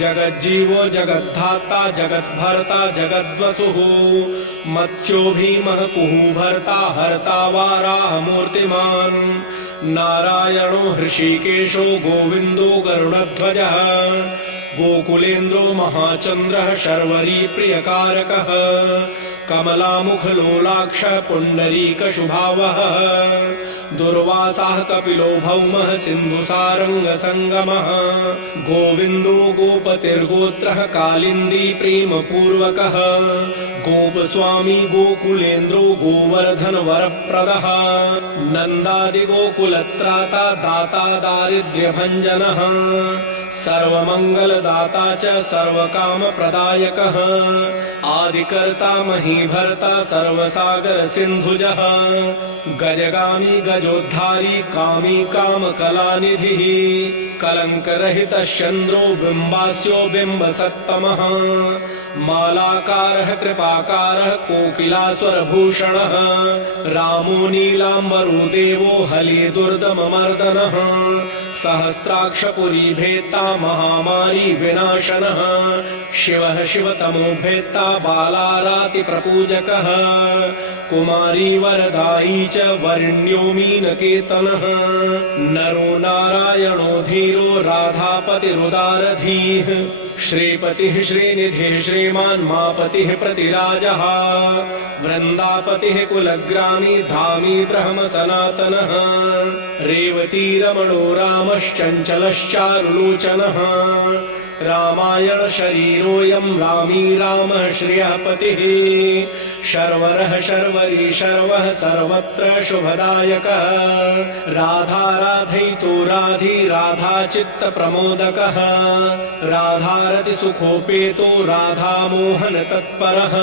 जगज्जीवो जगद्धाता जगद्भर्ता जगद्वसुः मत्स्यो भीमः कुः भर्ता हर्ता वाराहमूर्तिमान् नारायणो हृषीकेशो गोविन्दो गरुडध्वजः गोकुलेन्द्रो महाचन्द्रः शर्वरी प्रियकारकः कमलामुखलोलाक्षः पुण्डरीकशुभावः दुर्वासाः कपिलो भौमः सिन्धुसारङ्गसङ्गमः गोविन्दो गोपतिर्गोत्रः कालिन्दी प्रेमपूर्वकः गोपस्वामी गोकुलेन्द्रो गोवर्धनवरप्रदः नन्दादिगोकुलत्राता दाता दारिद्र्यभञ्जनः सर्वमङ्गलदाता च सर्वकामप्रदायकः आदिकर्ता महीभर्ता सर्वसागरसिन्धुजः गजगामी गजोद्धारी कामी कामकलानिधिः कलङ्करहितश्चन्द्रो बिम्बास्यो बिम्बसत्तमः मालाकारः कृपाकारः कोकिलास्वरभूषणः रामो नीलाम्बरो देवो हलिदुर्दममर्दनः सहस्राक्षपुरीभेत्ता महामारी विनाशनः शिवः शिवतमो भेत्ता बालारातिप्रपूजकः कुमारी वरदायी च वर्ण्यो मीनकेतनः नरो नारायणो धीरो राधापतिरुदारधीः श्रीपतिः श्रीनिधिः श्रीमान् मापतिः प्रतिराजः वृन्दापतिः कुलग्रामी धामी ब्रह्म सनातनः रेवतीरमणो रामश्चञ्चलश्चारुलोचनः रामायण शरीरोऽयं रामी रामः श्रियः पतिः शर्वरः शर्वरी शर्वः सर्वत्र शुभदायकः राधाराधयितो राधी राधा चित्तप्रमोदकः राधारति सुखोपेतो राधामोहन तत्परः।